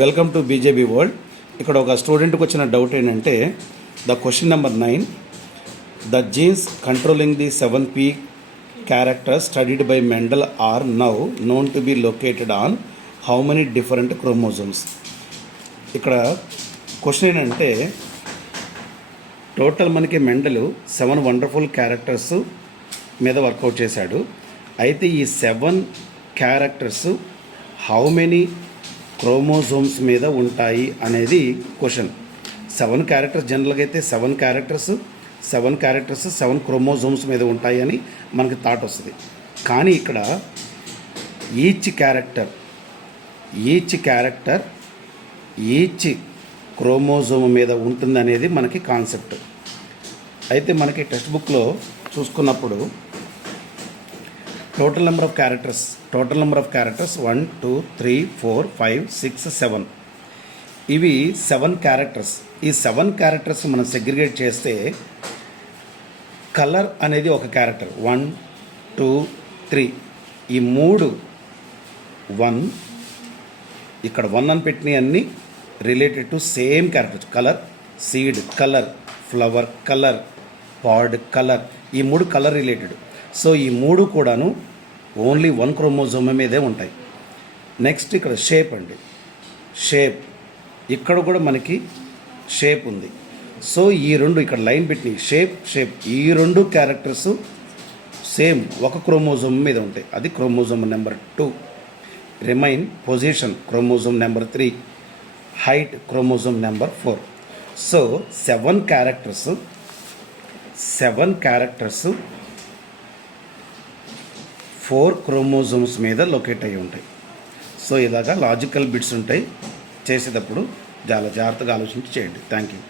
Welcome to బీజేబీ world. ఇక్కడ ఒక స్టూడెంట్కి వచ్చిన డౌట్ ఏంటంటే the question number 9, the genes controlling the 7p characters studied by Mendel are now known to be located on how many different chromosomes. ఇక్కడ question ఏంటంటే total మనకి Mendel 7 wonderful characters మీద work out చేశాడు. అయితే ఈ 7 క్యారెక్టర్స్ హౌ మెనీ క్రోమోజోమ్స్ మీద ఉంటాయి అనేది క్వశ్చన్. 7 క్యారెక్టర్స్ జనరల్గా అయితే 7 క్యారెక్టర్స్ 7 క్రోమోజోమ్స్ మీద ఉంటాయి అని మనకి థాట్ వస్తుంది. కానీ ఇక్కడ ఈచ్ క్యారెక్టర్ ఈచ్ క్రోమోజోమ్ మీద ఉంటుంది అనేది మనకి కాన్సెప్ట్. అయితే మనకి టెక్స్ట్ బుక్లో చూసుకున్నప్పుడు టోటల్ నెంబర్ ఆఫ్ క్యారెక్టర్స్ 1 2 3 4 5 6 7 ఇవి 7 క్యారెక్టర్స్. ఈ 7 క్యారెక్టర్స్ మనం సెగ్రిగేట్ చేస్తే కలర్ అనేది ఒక క్యారెక్టర్. 1 2 3 ఈ 3 1 ఇక్కడ 1 అని పెట్టినవి అన్నీ related to same characters. Colour, seed, colour, flower, colour, pod, colour, ఈ 3 కలర్ రిలేటెడ్. సో ఈ 3 కూడాను ఓన్లీ 1 క్రోమోజోమ్ మీదే ఉంటాయి. నెక్స్ట్ ఇక్కడ షేప్ అండి, షేప్ ఇక్కడ కూడా మనకి షేప్ ఉంది. సో ఈ 2 ఇక్కడ లైన్ పెట్టి షేప్ ఈ 2 క్యారెక్టర్స్ సేమ్ ఒక క్రోమోజోమ్ మీద ఉంటాయి. అది chromosome number 2. Remain position chromosome number 3, height chromosome number 4. So 7 characters 4 chromosomes మీద లొకేట్ అయ్యి ఉంటాయి. సో ఇలాగా లాజికల్ బిట్స్ ఉంటాయి. చేసేటప్పుడు చాలా జాగ్రత్తగా ఆలోచించి చేయండి. Thank you.